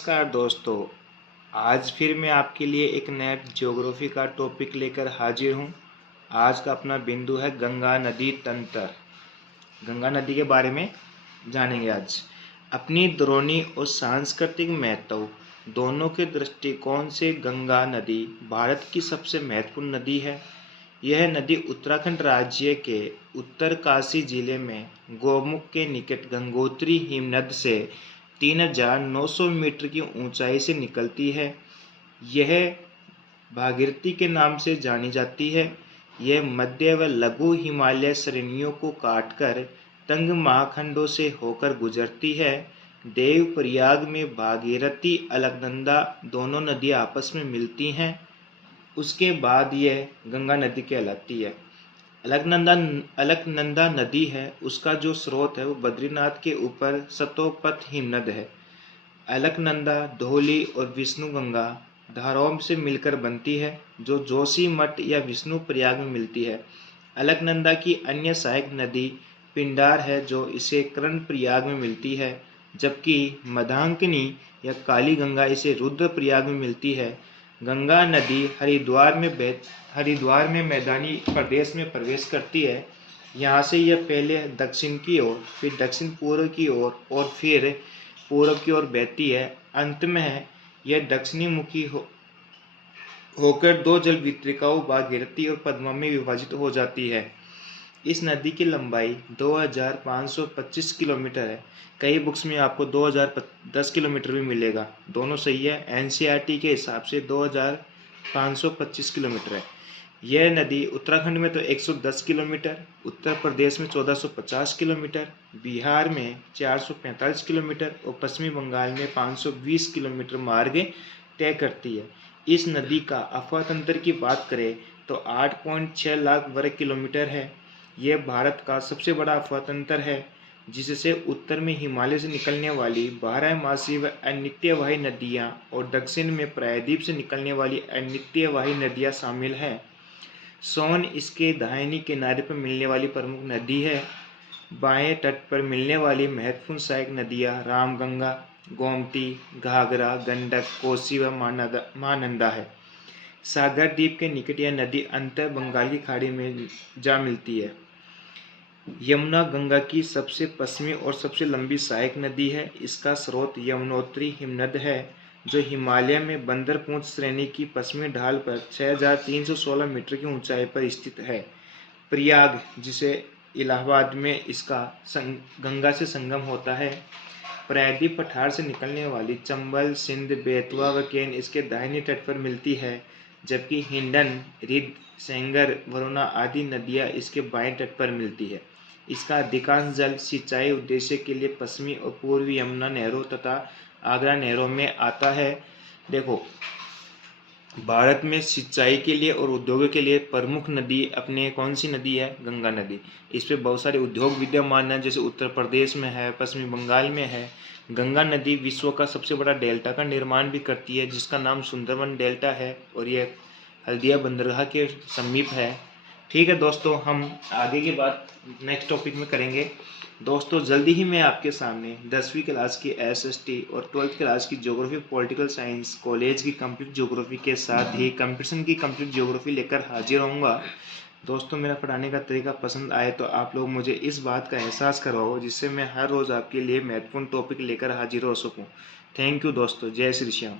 नमस्कार दोस्तों। आज फिर मैं आपके लिए एक नया ज्योग्राफी का टॉपिक लेकर हाजिर हूँ। आज का अपना बिंदु है गंगा नदी तंत्र। गंगा नदी के बारे में जानेंगे आज। अपनी द्रोणी और सांस्कृतिक महत्व दोनों के दृष्टिकोण से गंगा नदी भारत की सबसे महत्वपूर्ण नदी है। यह नदी उत्तराखंड राज्य के उत्तरकाशी जिले में गौमुख के निकट गंगोत्री हिमनद से 3,900 मीटर की ऊंचाई से निकलती है। यह भागीरथी के नाम से जानी जाती है। यह मध्य व लघु हिमालय श्रेणियों को काटकर तंग महाखंडों से होकर गुजरती है। देवप्रयाग में भागीरथी अलकनंदा दोनों नदियाँ आपस में मिलती हैं। उसके बाद यह गंगा नदी कहलाती है। अलकनंदा नदी है, उसका जो स्रोत है वो बद्रीनाथ के ऊपर सतोपथ हिमनद है। अलकनंदा धौली और विष्णुगंगा धाराओं से मिलकर बनती है, जो जोशीमठ या विष्णु प्रयाग में मिलती है। अलकनंदा की अन्य सहायक नदी पिंडार है, जो इसे कर्णप्रयाग में मिलती है, जबकि मदांकिनी या काली गंगा इसे रुद्रप्रयाग में मिलती है। गंगा नदी हरिद्वार में मैदानी प्रदेश में प्रवेश करती है। यहाँ से यह पहले दक्षिण की ओर, फिर दक्षिण पूर्व की ओर और फिर पूर्व की ओर बहती है। अंत में यह दक्षिणी मुखी होकर दो जल वितरिकाओं भागीरथी और पद्मा में विभाजित हो जाती है। इस नदी की लंबाई 2,525 किलोमीटर है। कई बुक्स में आपको 2,010 किलोमीटर भी मिलेगा, दोनों सही है। एनसीईआरटी के हिसाब से 2,525 किलोमीटर है। यह नदी उत्तराखंड में तो 110 किलोमीटर, उत्तर प्रदेश में 1,450 किलोमीटर, बिहार में 445 किलोमीटर और पश्चिमी बंगाल में 520 किलोमीटर मार्ग तय करती है। इस नदी का अफवाह तंत्र की बात करें तो 8.6 लाख वर्ग किलोमीटर है। यह भारत का सबसे बड़ा अफवाह तंत्र है, जिससे उत्तर में हिमालय से निकलने वाली बारहमासी व अनित्यवाही नदियाँ और दक्षिण में प्रायद्वीप से निकलने वाली अनित्यवाही नदियाँ शामिल हैं। सोन इसके दाहिनी किनारे पर मिलने वाली प्रमुख नदी है। बाएं तट पर मिलने वाली महत्वपूर्ण सहायक नदियाँ रामगंगा, गोमती, घाघरा, गंडक, कोसी व महानंदा है। सागर द्वीप के निकट यह नदी अंतर बंगाल की खाड़ी में जा मिलती है। यमुना गंगा की सबसे पश्चिमी और सबसे लंबी सहायक नदी है। इसका स्रोत यमुनोत्री हिमनद है, जो हिमालय में बंदरपूंछ श्रेणी की पश्चिमी ढाल पर 6,316 मीटर की ऊंचाई पर स्थित है। प्रयाग, जिसे इलाहाबाद में इसका गंगा से संगम होता है। प्रायद्वीप पठार से निकलने वाली चंबल, सिंध, बेतवा व केन इसके दाहिने तट पर मिलती है, जबकि हिंडन, रिद्ध, सेंगर, वरुणा आदि नदियाँ इसके बाएं तट पर मिलती है। इसका अधिकांश जल सिंचाई उद्देश्य के लिए पश्चिमी और पूर्वी यमुना नहरों तथा आगरा नहरों में आता है। देखो, भारत में सिंचाई के लिए और उद्योगों के लिए प्रमुख नदी अपने कौन सी नदी है? गंगा नदी। इस पे बहुत सारे उद्योग विद्यमान हैं, जैसे उत्तर प्रदेश में है, पश्चिमी बंगाल में है। गंगा नदी विश्व का सबसे बड़ा डेल्टा का निर्माण भी करती है, जिसका नाम सुंदरवन डेल्टा है, और यह हल्दिया बंदरगाह के समीप है। ठीक है दोस्तों, हम आगे की बात नेक्स्ट टॉपिक में करेंगे। दोस्तों, जल्दी ही मैं आपके सामने 10वीं क्लास की एसएसटी और 12th क्लास की ज्योग्राफी पॉलिटिकल साइंस कॉलेज की कंप्लीट ज्योग्राफी के साथ ही कंपटीशन की कंप्लीट ज्योग्राफी लेकर हाजिर होऊंगा। दोस्तों, मेरा पढ़ाने का तरीका पसंद आए तो आप लोग मुझे इस बात का एहसास करवाओ, जिससे मैं हर रोज़ आपके लिए महत्वपूर्ण टॉपिक लेकर हाजिर हो सकूँ। थैंक यू दोस्तों। जय श्री श्याम।